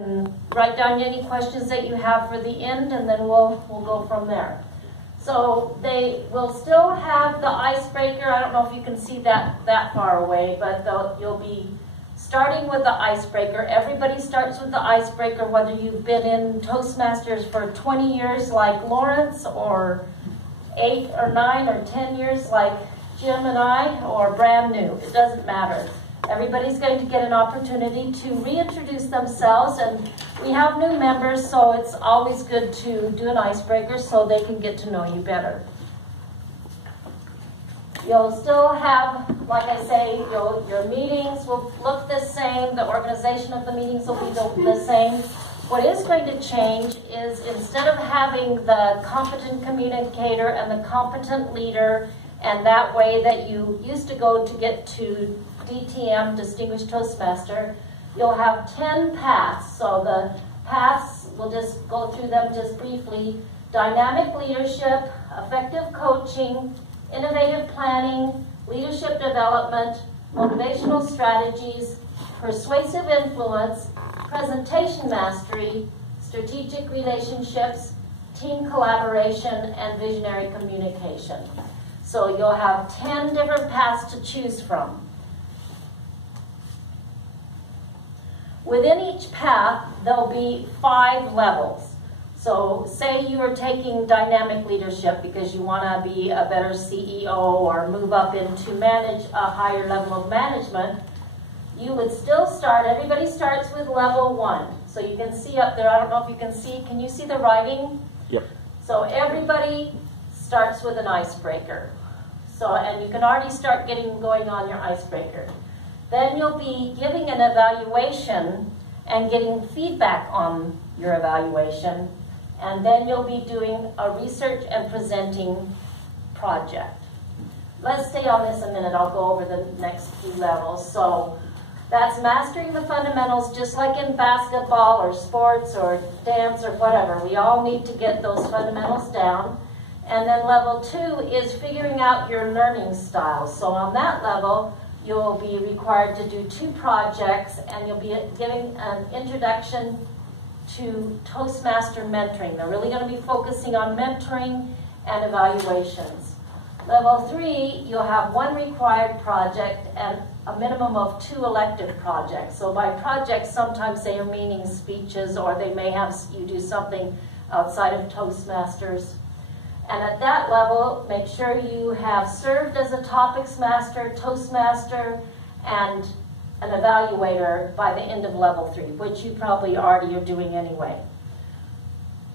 And write down any questions that you have for the end, and then we'll go from there. So they will still have the icebreaker. I don't know if you can see that far away, but you'll be starting with the icebreaker. Everybody starts with the icebreaker, whether you've been in Toastmasters for 20 years like Lawrence, or 8 or 9 or 10 years like Jim and I, or brand new. It doesn't matter. Everybody's going to get an opportunity to reintroduce themselves, and we have new members, so it's always good to do an icebreaker so they can get to know you better. You'll still have, like I say, your meetings will look the same. The organization of the meetings will be the same. What is going to change is, instead of having the competent communicator and the competent leader, and that way that you used to go to get to DTM, Distinguished Toastmaster, you'll have 10 paths. So the paths, we'll just go through them just briefly. Dynamic leadership, effective coaching, innovative planning, leadership development, motivational strategies, persuasive influence, presentation mastery, strategic relationships, team collaboration, and visionary communication. So you'll have 10 different paths to choose from. Within each path, there'll be 5 levels. So say you are taking dynamic leadership because you want to be a better CEO or move up into manage a higher level of management, you would still start, everybody starts with level 1. So you can see up there, I don't know if you can you see the writing? Yep. So everybody starts with an icebreaker. So, and you can already start going on your icebreaker. Then you'll be giving an evaluation and getting feedback on your evaluation. And then you'll be doing a research and presenting project. Let's stay on this a minute. I'll go over the next few levels. So that's mastering the fundamentals, just like in basketball or sports or dance or whatever. We all need to get those fundamentals down. And then level 2 is figuring out your learning styles. So on that level, you'll be required to do 2 projects, and you'll be giving an introduction to Toastmaster mentoring. They're really going to be focusing on mentoring and evaluations. Level 3, you'll have 1 required project and a minimum of 2 elective projects. So by projects, sometimes they are meaning speeches, or they may have you do something outside of Toastmasters. And at that level, make sure you have served as a topics master, Toastmaster, and an evaluator by the end of level 3, which you probably already are doing anyway.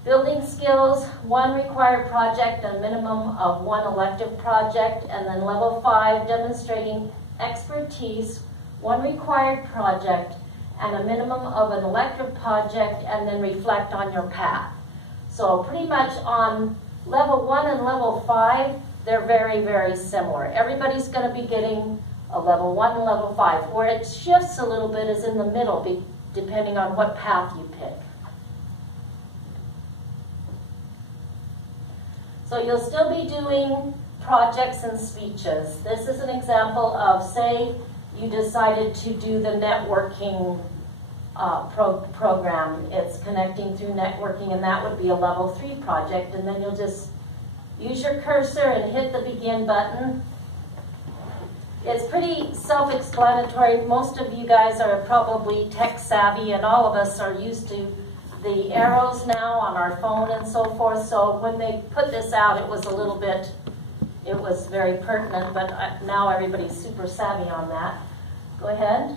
Building skills, 1 required project, a minimum of 1 elective project, and then level 5, demonstrating expertise, 1 required project, and a minimum of an elective project, and then reflect on your path. So pretty much on level 1 and level 5, they're very, very similar. Everybody's going to be getting a level 1 and level 5. Where it shifts a little bit is in the middle, depending on what path you pick. So you'll still be doing projects and speeches. This is an example of, say, you decided to do the networking program. It's connecting through networking, and that would be a level 3 project. And then you'll just use your cursor and hit the begin button. It's pretty self-explanatory. Most of you guys are probably tech savvy, and all of us are used to the arrows now on our phone and so forth. So when they put this out, it was a little bit, it was very pertinent, but now everybody's super savvy on that. Go ahead.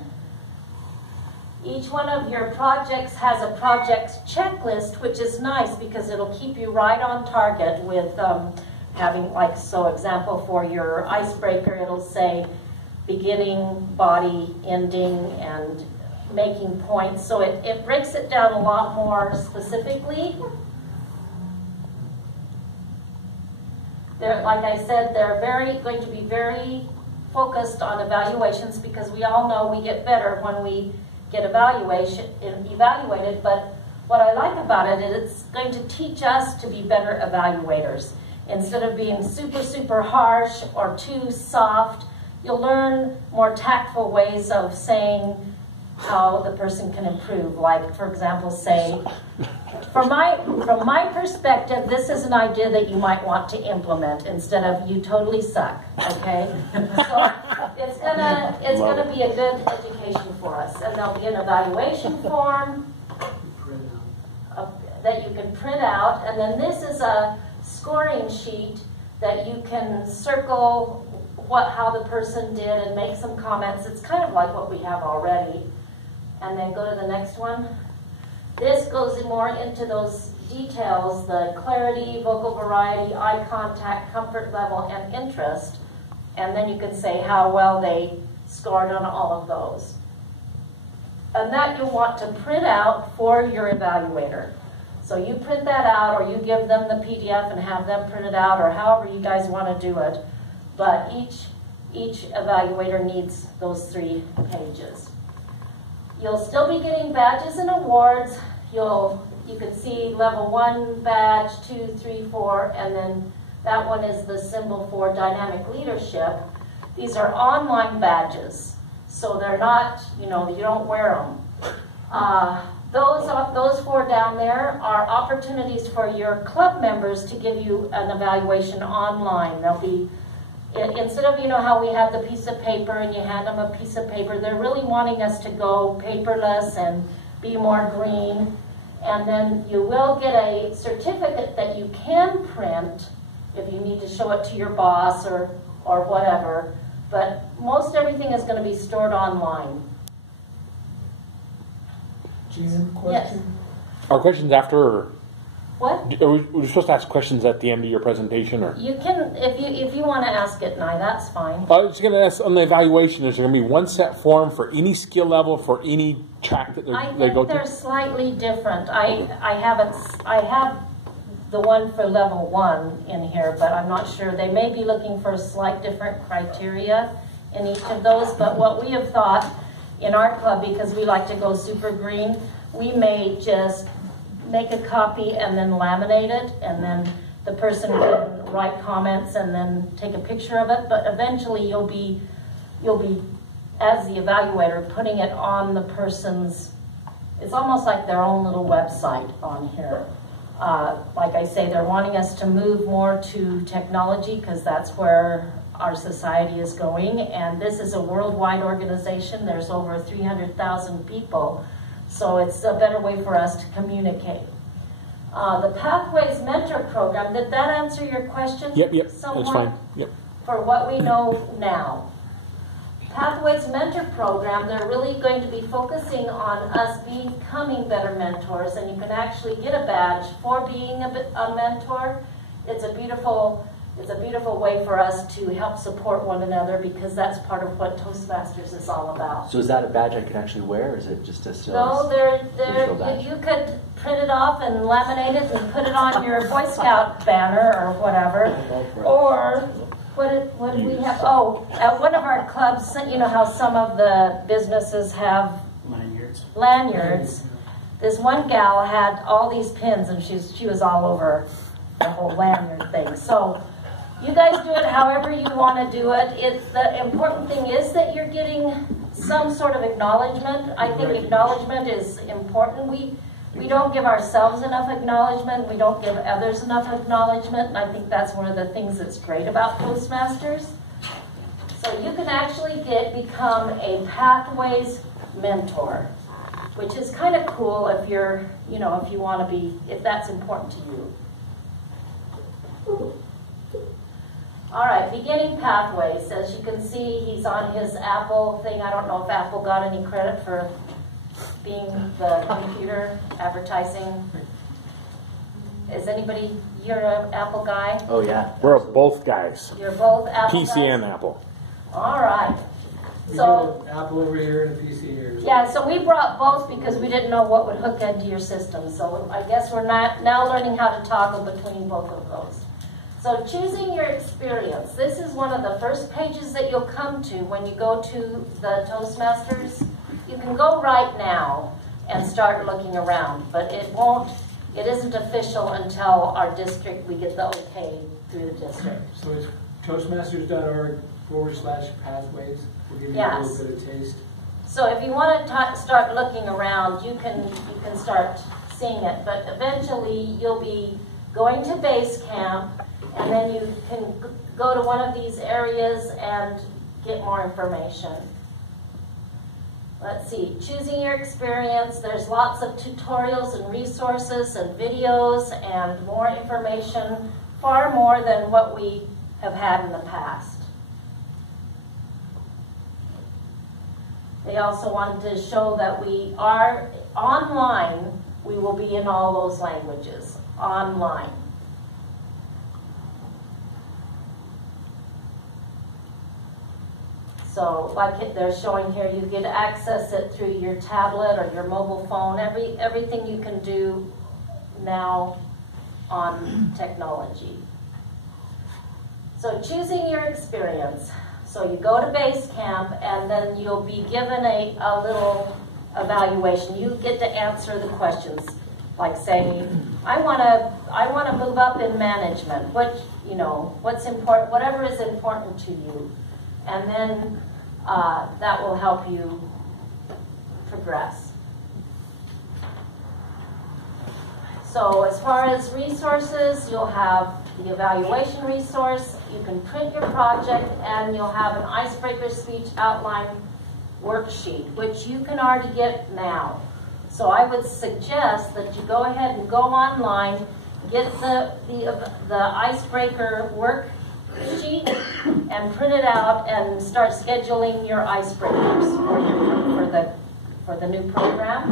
Each one of your projects has a project checklist, which is nice because it'll keep you right on target with having, like, so example for your icebreaker, it'll say beginning, body, ending, and making points. So it breaks it down a lot more specifically. Like I said, they're going to be very focused on evaluations, because we all know we get better when we get evaluated, but what I like about it is it's going to teach us to be better evaluators. Instead of being super, super harsh or too soft, you'll learn more tactful ways of saying, how the person can improve. Like, for example, say, from my perspective, this is an idea that you might want to implement instead of you totally suck, okay? So it's gonna be a good education for us. And there'll be an evaluation form that you can print out, and then this is a scoring sheet that you can circle how the person did and make some comments. It's kind of like what we have already. And then go to the next one. This goes more into those details, the clarity, vocal variety, eye contact, comfort level, and interest. And then you can say how well they scored on all of those. And that you'll want to print out for your evaluator. So you print that out, or you give them the PDF and have them print it out, or however you guys want to do it. But each evaluator needs those 3 pages. You'll still be getting badges and awards. You can see level 1 badge, 2, 3, 4, and then that one is the symbol for dynamic leadership. These are online badges, so they're not, you don't wear them. Those 4 down there are opportunities for your club members to give you an evaluation online. They'll be, instead of, how we had the piece of paper and you hand them a piece of paper, they're really wanting us to go paperless and be more green. And then you will get a certificate that you can print if you need to show it to your boss or whatever. But most everything is going to be stored online. Do you have a question? Yes. Are questions after, or what? are we supposed to ask questions at the end of your presentation, or? You can, if you want to ask it, Nye, that's fine. I was going to ask on the evaluation. Is there going to be one set form for any skill level for any track that they go to? I think they're slightly different. I have the one for level 1 in here, but I'm not sure. They may be looking for slight different criteria in each of those. But what we have thought in our club, because we like to go super green, we may just make a copy and then laminate it, and then the person can write comments and then take a picture of it. But eventually you'll be as the evaluator putting it on the person's, it's almost like their own little website on here. Like I say, they're wanting us to move more to technology because that's where our society is going, and this is a worldwide organization. There's over 300,000 people, so it's a better way for us to communicate. The Pathways Mentor Program, did that answer your question? Yep, somewhat? that's fine. Yep. For what we know now. Pathways Mentor Program, they're really going to be focusing on us becoming better mentors, and you can actually get a badge for being a mentor. It's a beautiful way for us to help support one another, because that's part of what Toastmasters is all about. So is that a badge I can actually wear, or is it just a still? No, you could print it off and laminate it and put it on your Boy Scout banner or whatever. Or what do we have? Oh, at one of our clubs, you know how some of the businesses have lanyards. This one gal had all these pins, and she was all over the whole lanyard thing. So you guys do it however you want to do it. The important thing is that you're getting some sort of acknowledgement. I think acknowledgement is important. We don't give ourselves enough acknowledgement. We don't give others enough acknowledgement. And I think that's one of the things that's great about Toastmasters. So you can actually become a Pathways mentor, which is kind of cool if you're, if you want to be, if that's important to you. All right, beginning pathways. As you can see, he's on his Apple thing. I don't know if Apple got any credit for being the computer advertising. Is anybody, you're an Apple guy? Oh, yeah. We're both guys. You're both Apple PC guys? and Apple. All right. So Apple over here and a PC here. Yeah, so we brought both because we didn't know what would hook into your system. So I guess we're now learning how to toggle between both of those. So choosing your experience. This is one of the first pages that you'll come to when you go to the Toastmasters. You can go right now and start looking around, but it isn't official until our district, we get the okay through the district. So it's toastmasters.org/pathways. We'll give you a little bit of taste. So if you want to start looking around, you can start seeing it. But eventually, you'll be going to base camp, and then you can go to one of these areas and get more information. Let's see, choosing your experience. There's lots of tutorials and resources and videos and more information, far more than what we have had in the past. They also wanted to show that we are online. We will be in all those languages, online. So like they're showing here, you get to access it through your tablet or your mobile phone, everything you can do now on technology. So choosing your experience. So you go to base camp, and then you'll be given a little evaluation. You get to answer the questions, like saying, I want to move up in management. What's important, whatever is important to you. And then that will help you progress. So as far as resources, you'll have the evaluation resource. You can print your project, and you'll have an icebreaker speech outline worksheet, which you can already get now. So I would suggest that you go ahead and go online, get the icebreaker worksheet and print it out and start scheduling your icebreakers for the new program.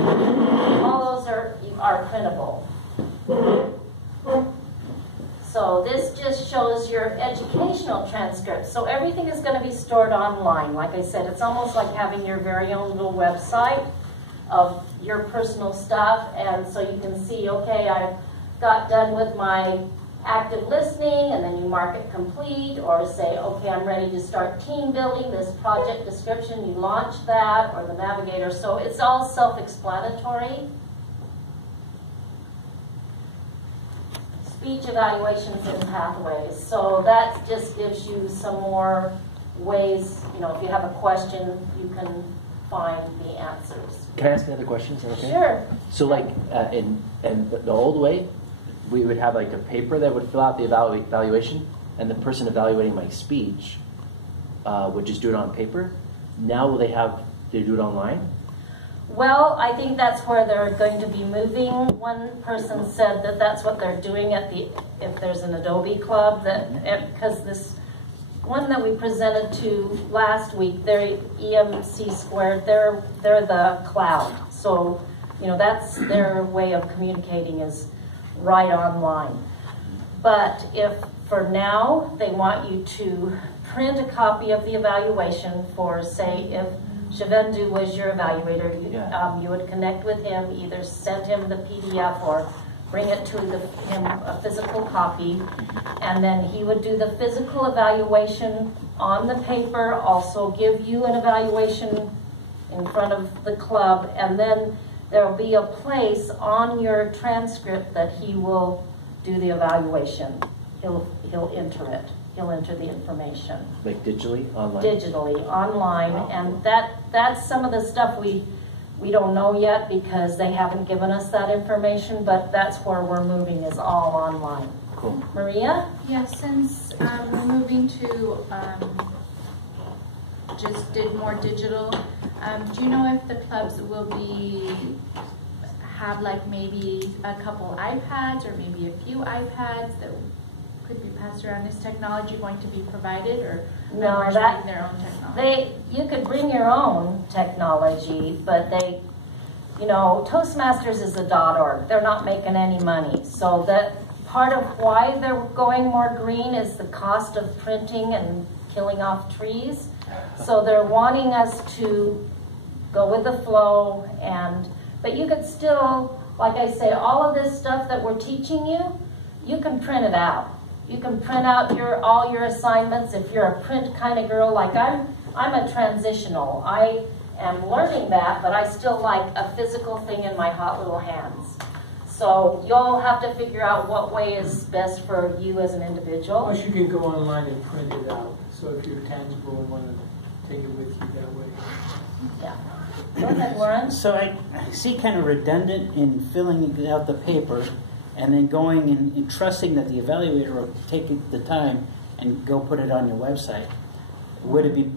All those are printable. So this just shows your educational transcripts. So everything is going to be stored online. Like I said, it's almost like having your very own little website of your personal stuff. And so you can see, okay, I got done with my active listening, and then you mark it complete, or say, okay, I'm ready to start team building, this project description, you launch that, or the navigator. So it's all self-explanatory. Speech evaluations and pathways. So that just gives you some more ways, if you have a question, you can find the answers. Can I ask another question? Is that okay? Sure. So like in the old way, we would have like a paper that would fill out the evaluation, and the person evaluating my speech would just do it on paper. Now will they do it online? Well, I think that's where they're going to be moving. One person said that that's what they're doing if there's an Adobe club, because this one that we presented to last week, they're EMC squared, they're the cloud. So, that's their way of communicating is right online. But if for now they want you to print a copy of the evaluation for, say, if Shivendu was your evaluator, you would connect with him, either send him the PDF or bring it to him a physical copy, and then he would do the physical evaluation on the paper, also give you an evaluation in front of the club, and then there will be a place on your transcript that he will do the evaluation. He'll enter it. He'll enter the information. Like digitally, online? Digitally, online. Wow. And that's some of the stuff we don't know yet because they haven't given us that information, but that's where we're moving, is all online. Cool. Maria? Yeah, since we're moving to just did more digital, do you know if the clubs will have like maybe a couple iPads or maybe a few iPads that could be passed around? Is technology going to be provided, or no, members bring their own technology? You could bring your own technology, but Toastmasters is a .org. They're not making any money. So that part of why they're going more green is the cost of printing and killing off trees. So they're wanting us to go with the flow, but you could still, like I say, all of this stuff that we're teaching you, you can print it out. You can print out all your assignments if you're a print kind of girl. Like I'm a transitional. I am learning that, but I still like a physical thing in my hot little hands. So you'll have to figure out what way is best for you as an individual. Plus you can go online and print it out. So if you're tangible and want to take it with you that way. Yeah. Go ahead, Warren. So I see kind of redundant in filling out the paper and then going and trusting that the evaluator will take the time and go put it on your website. Would it be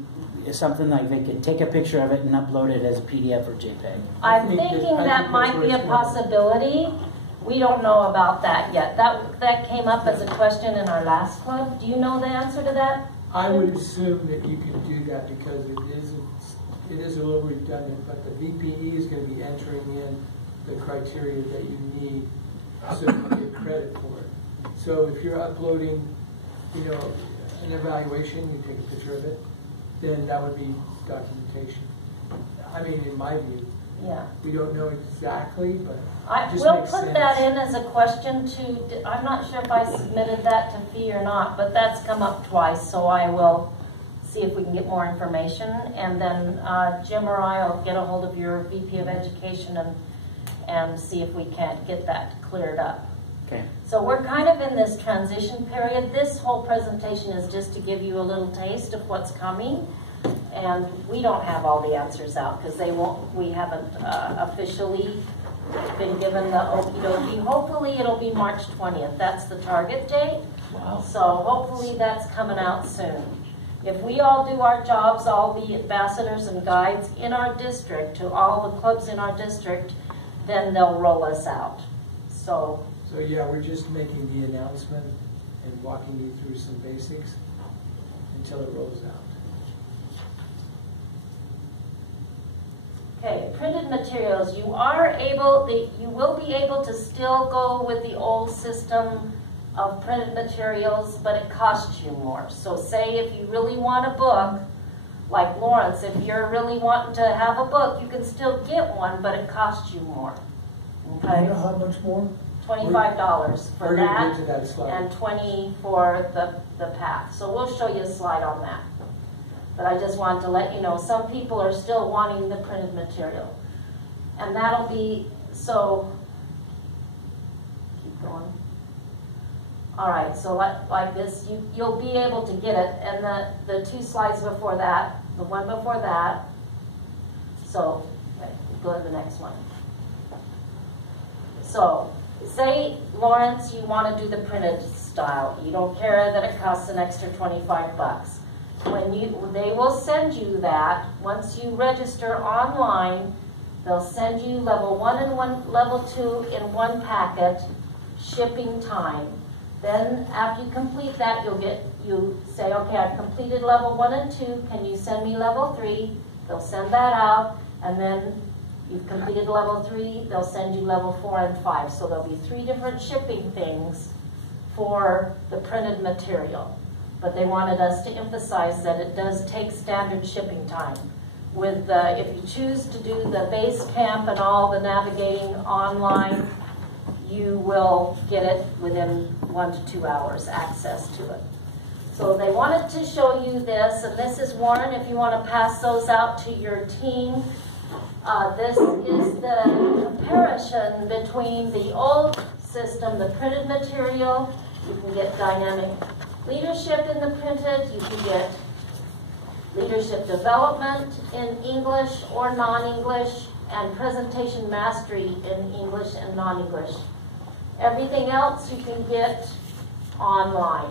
something like they could take a picture of it and upload it as a PDF or JPEG? I'm thinking that might be a possibility. We don't know about that yet. That came up as a question in our last club. Do you know the answer to that? I would assume that you could do that because it is a little redundant, but the VPE is going to be entering in the criteria that you need so you can get credit for it. So if you're uploading, an evaluation, you take a picture of it, then that would be documentation. I mean, in my view. Yeah. We don't know exactly, but it just we'll makes put sense. that in as a question to, I'm not sure if I submitted that to Fee or not, but that's come up twice, so I will see if we can get more information. And then Jim or I will get a hold of your VP of Education and see if we can't get that cleared up. Okay. So we're kind of in this transition period. This whole presentation is just to give you a little taste of what's coming. And we don't have all the answers out because we haven't officially been given the okie dokie. Hopefully it'll be March 20th. That's the target date. Wow. So hopefully that's coming out soon. If we all do our jobs, all the ambassadors and guides in our district, to all the clubs in our district, then they'll roll us out. So yeah, we're just making the announcement and walking you through some basics until it rolls out. okay, printed materials. You will be able to still go with the old system of printed materials, but it costs you more. So say if you really want a book, like Lawrence, if you're really wanting to have a book, you can still get one, but it costs you more. Okay? You know how much more? $25 for We're that, gonna get to that slide. and $20 for the path. So we'll show you a slide on that. But I just wanted to let you know, some people are still wanting the printed material. And that'll be, so, keep going. All right, so like this, you'll be able to get it. And the two slides before that, the one before that, so, okay, go to the next one. So, say, Lawrence, you want to do the printed style. You don't care that it costs an extra 25 bucks. They will send you that. Once you register online, they'll send you level 1 and level 2 in one packet, shipping time. Then after you complete that, you say, okay, I've completed level 1 and 2. Can you send me level 3? They'll send that out, and then you've completed level 3, they'll send you level 4 and 5. So there'll be 3 different shipping things for the printed material. But they wanted us to emphasize that it does take standard shipping time. If you choose to do the base camp and all the navigating online, you will get it within 1 to 2 hours access to it. So they wanted to show you this, and this is Warren, if you want to pass those out to your team. This is the comparison between the old system, the printed material. You can get dynamic leadership in the printed. You can get leadership development in English or non-English, and presentation mastery in English and non-English. Everything else you can get online.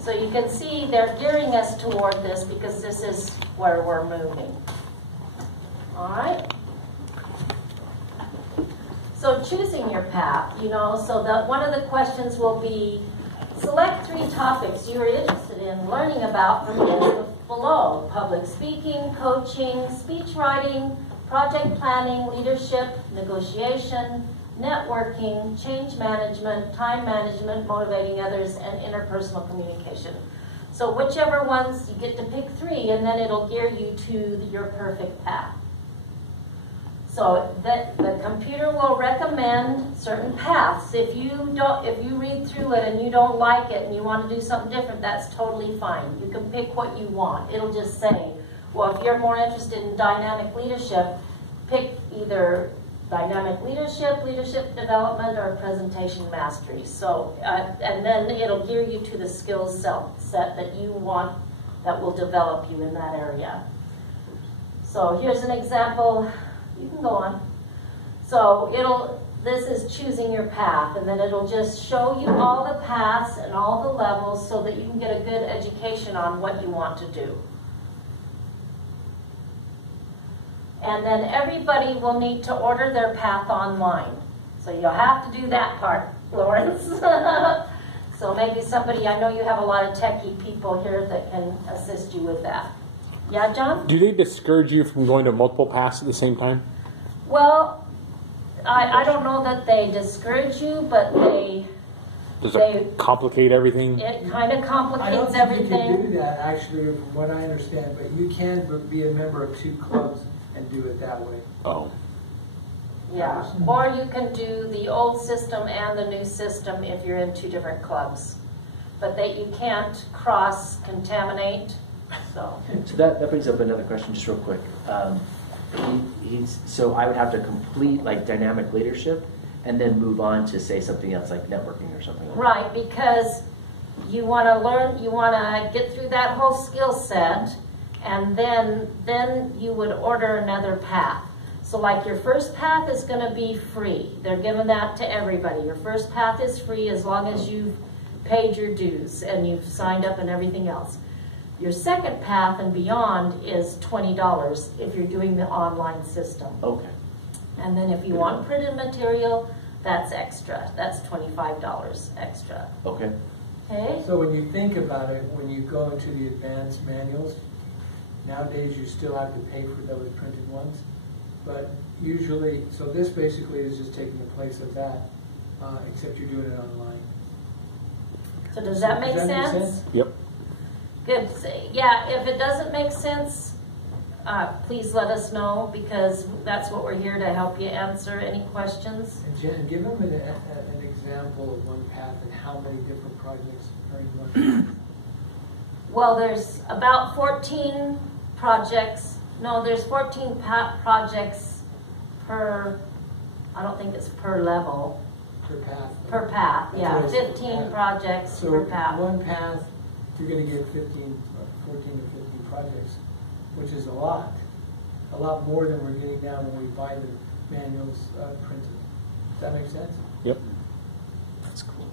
So you can see they're gearing us toward this because this is where we're moving. All right. So choosing your path, so that one of the questions will be, select 3 topics you're interested in learning about from the list below: public speaking, coaching, speech writing, project planning, leadership, negotiation, networking, change management, time management, motivating others, and interpersonal communication. So whichever ones, you get to pick 3, and then it'll gear you to your perfect path. So the computer will recommend certain paths. If you read through it and you don't like it and you want to do something different, that's totally fine. You can pick what you want. It'll just say, well, if you're more interested in dynamic leadership, pick either dynamic leadership, leadership development, or presentation mastery. So, and then it'll gear you to the skills set that you want that will develop you in that area. So here's an example. You can go on. So this is choosing your path, and then it'll just show you all the paths and all the levels so that you can get a good education on what you want to do. And then everybody will need to order their path online. So you'll have to do that part, Lawrence. So maybe somebody, I know you have a lot of techie people here that can assist you with that. Yeah, John? Do they discourage you from going to multiple paths at the same time? Well, I don't know that they discourage you, but Does it complicate everything? It kind of I don't complicates think everything. you can do that, actually, from what I understand, but you can be a member of 2 clubs and do it that way. Oh. Yeah, or you can do the old system and the new system if you're in 2 different clubs. But you can't cross-contaminate, so. So that brings up another question just real quick. So I would have to complete like dynamic leadership and then move on to say something else like networking or something like Right, because you want to learn, you want to get through that whole skill set, and then you would order another path. So like your first path is going to be free. They're giving that to everybody. Your first path is free as long as you've paid your dues and you've signed up and everything else. Your second path and beyond is $20 if you're doing the online system. Okay. And then if you want printed material, that's extra. That's $25 extra. Okay. Okay? So when you think about it, when you go into the advanced manuals, nowadays you still have to pay for those printed ones. But usually, so this basically is just taking the place of that, except you're doing it online. So does that make sense? Yep. Good. Yeah, if it doesn't make sense, please let us know, because that's what we're here to help you answer any questions. And Jen, give them an example of one path and how many different projects are in one. Well, there's about 14 projects. No, there's 14 projects per, I don't think it's per level. Per path. Per path, yeah. That's what it is, 15 path. projects per path. So one path, you're going to get 14 or 15 projects, which is a lot more than we're getting now when we buy the manuals printed. Does that make sense? Yep. That's cool.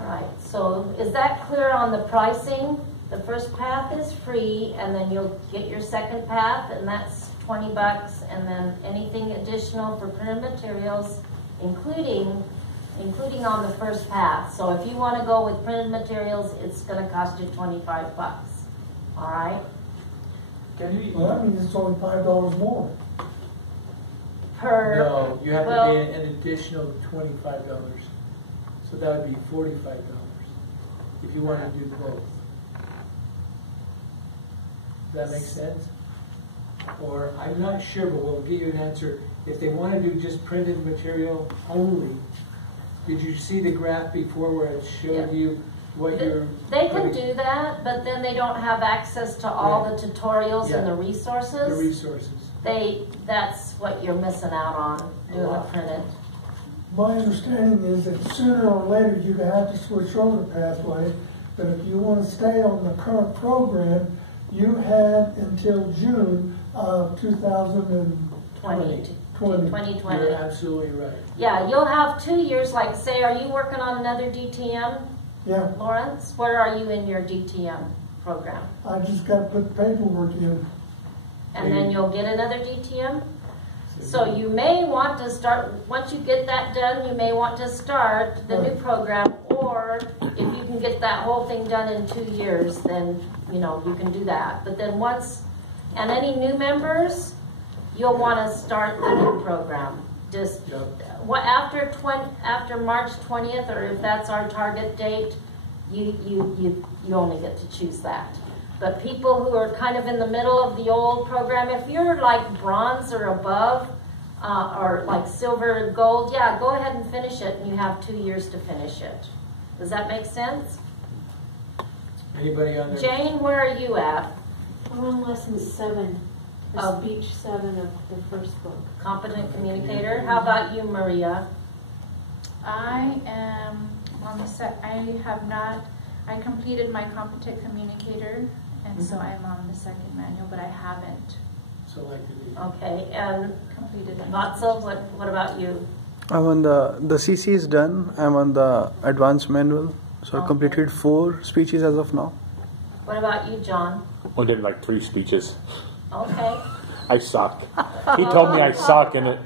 All right, so is that clear on the pricing? The first path is free, and then you'll get your second path, and that's $20, and then anything additional for printed materials, including on the first path. So if you want to go with printed materials, it's going to cost you $25. All right? Well, that means it's only $5 more. No, you have to pay an additional $25. So that would be $45 if you want to do both. Does that make sense? Or, I'm not sure, but we'll give you an answer. If they want to do just printed material only, did you see the graph before where it showed you what you're... They can do that, but then they don't have access to all the tutorials and the resources. The resources. That's what you're missing out on doing the printed. My understanding is that sooner or later you're going to have to switch over to Pathway, but if you want to stay on the current program, you have until June of 2020. 2020. You're absolutely right. Yeah, you'll have 2 years. Like, say, are you working on another DTM, Yeah, Lawrence? Where are you in your DTM program? I just got to put the paperwork in. And then you'll get another DTM? So you may want to start, once you get that done, you may want to start the new program, or if you can get that whole thing done in 2 years, then, you know, you can do that. But then once, and any new members, you'll want to start the new program. Just after March 20th, or if that's our target date, you only get to choose that. But people who are kind of in the middle of the old program, if you're like bronze or above, or like silver and gold, yeah, go ahead and finish it, and you have 2 years to finish it. Does that make sense? Anybody on there? Jane, where are you at? I'm on lesson 7, Of- speech 7 of the first book. Competent communicator. How about you, Maria? I am on the set. I completed my competent communicator, and so I'm on the second manual, but I haven't selected. Okay, and Completed. Vatsa, what about you? I'm on the CC is done. I'm on the advanced manual. So I Okay. completed 4 speeches as of now. What about you, John? I did like 3 speeches. Okay. I suck. He told me I suck and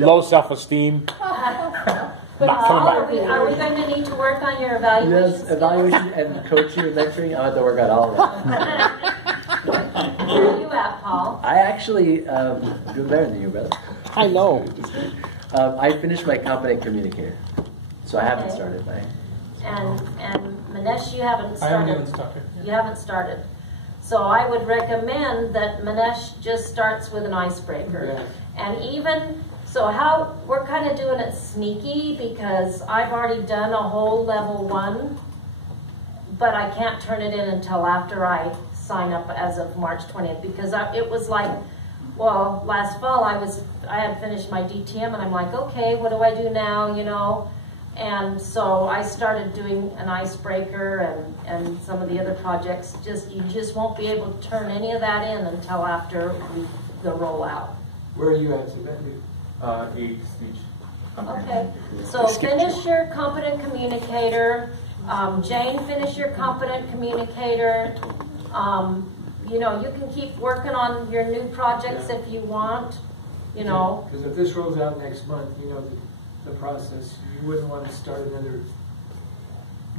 low self-esteem. Not coming Are back. we going to need to work on your evaluation? Yes, evaluation and coaching and mentoring. I have to work on all of that. Where are you at, Paul? I actually do better than you, brother. I know. I finished my competent communicator, so I haven't Okay. started my. And Manesh, you haven't I haven't started. even started. You haven't started. So I would recommend that Manesh just starts with an icebreaker. Yeah. And even, so how, we're kind of doing it sneaky because I've already done a whole level 1, but I can't turn it in until after I sign up as of March 20th because it was like, well, last fall I had finished my DTM and I'm like, okay, what do I do now, you know? And so I started doing an icebreaker and some of the other projects. You just won't be able to turn any of that in until after the rollout. Where are you at, Sebastian? 8 speech. Okay, so finish your competent communicator. Jane, finish your competent communicator. You know, you can keep working on your new projects if you want, you know. Because if this rolls out next month, you know, the process, you wouldn't want to start another,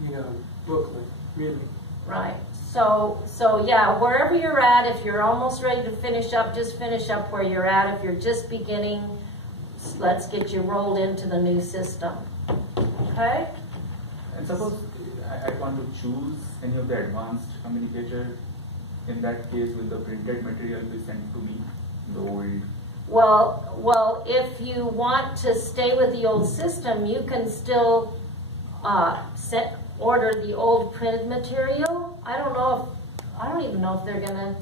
you know, booklet, really. Right. So yeah, wherever you're at, if you're almost ready to finish up, just finish up where you're at. If you're just beginning, let's get you rolled into the new system. Okay? And suppose I want to choose any of the advanced communicator. In that case, will the printed material be sent to me, the old? Well, if you want to stay with the old system, you can still order the old printed material. I don't even know if they're gonna.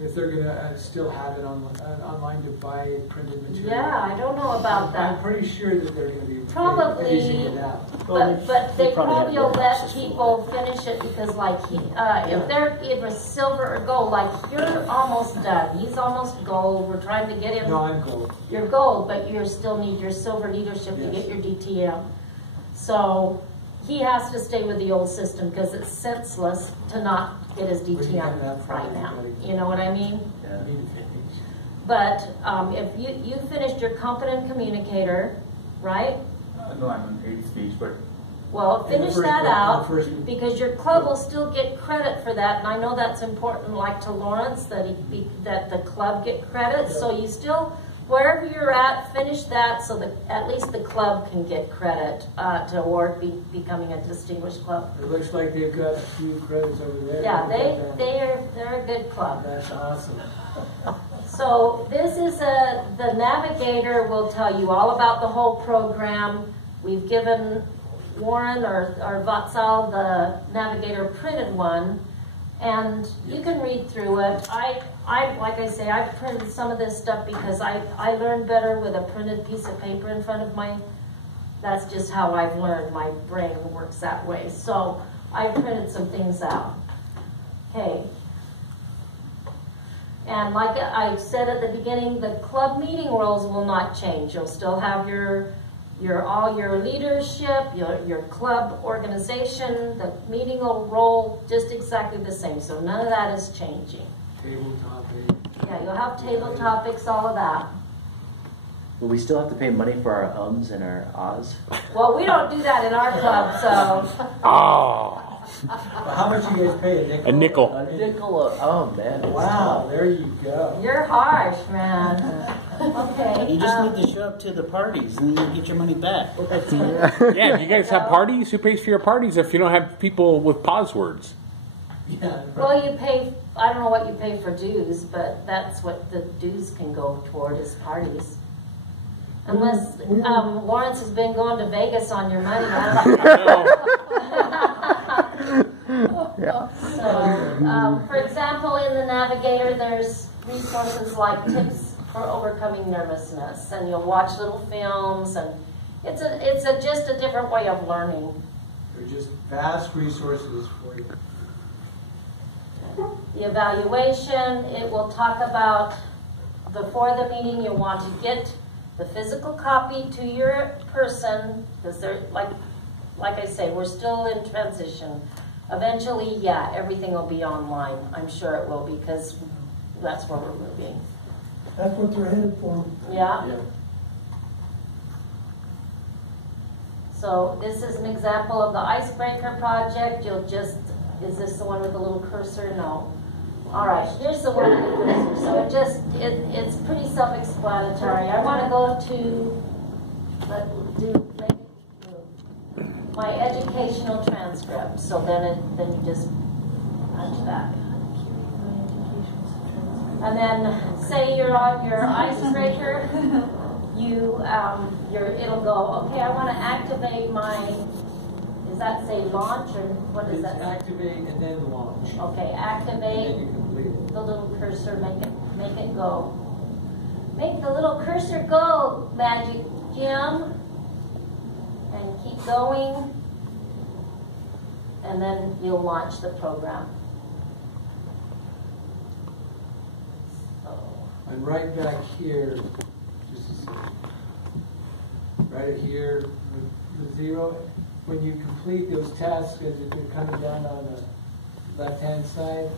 If they're going to still have it online to buy printed material. Yeah, I don't know about I'm that. pretty sure that they're going to be Probably, phasing it out. but they probably will have let access to people finish it because, like, if it's silver or gold, like you're almost done. He's almost gold. We're trying to get him. No, I'm gold. You're gold, but you still need your silver leadership to get your DTM. So he has to stay with the old system because it's senseless to not get his DTM right now. You know what I mean? Yeah. But if you finished your competent communicator, right? No, I'm on 8 speech, but Well, In the finish first that book, out in the first- because your club will still get credit for that, and I know that's important. Like to Lawrence, that the club get credit. So you still, wherever you're at, finish that so that at least the club can get credit to award becoming a distinguished club. It looks like they've got a few credits over there. Yeah, they're a good club. That's awesome. So this is the navigator will tell you all about the whole program. We've given Warren or Vatsal the navigator printed one, and you can read through it. I like I say, I've printed some of this stuff because I learn better with a printed piece of paper in front of that's just how I've learned. My brain works that way. So I printed some things out. Okay. And like I said at the beginning, the club meeting rules will not change. You'll still have all your leadership, your club organization. The meeting will roll just exactly the same. So none of that is changing. Table topic. Yeah, you'll have table topics, all of that. Will we still have to pay money for our ums and our ahs? Well, we don't do that in our club, so. Oh, Well, how much you guys pay? a nickel. A nickel. Oh man. that's Wow, tough. there you go. You're harsh, man. Okay. You just need to show up to the parties and then you get your money back. Yeah, do you guys have parties? Who pays for your parties if you don't have people with pause words? Yeah. Well, you pay, I don't know what you pay for dues, but that's what the dues can go toward is parties. Unless Lawrence has been going to Vegas on your money. So, for example, in the Navigator, there's resources like tips for overcoming nervousness, and you'll watch little films, and it's just a different way of learning. They're just vast resources for you. The evaluation, it will talk about before the meeting, you'll want to get the physical copy to your person, because they're, like I say, we're still in transition. Eventually, yeah, everything will be online. I'm sure it will, because that's where we're moving. That's what they're headed for. Yeah. Yeah. So this is an example of the icebreaker project. You'll just, is this the one with the little cursor? No. All right, here's the one with the cursor. So it's pretty self-explanatory. I want to go to, make it move. My educational transcript. So then you just punch that. And then say you're on your icebreaker. It'll go, okay, I want to activate my, does that say launch, or what does that say? Activate and then launch. Okay, And activate then you complete it. the little cursor, make it go. Make the little cursor go, Magic Jim. And keep going. And then you'll launch the program. And right back here, just a second. Right here, the 0. When you complete those tasks, as if you're coming down on the left-hand side,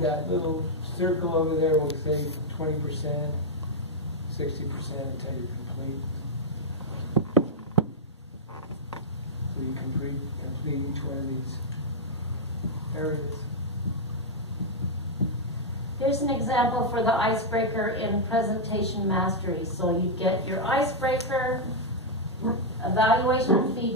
that little circle over there will say 20%, 60% until you complete. So you complete each one of these areas. Here's an example for the icebreaker in presentation mastery. So you get your icebreaker, evaluation feedback.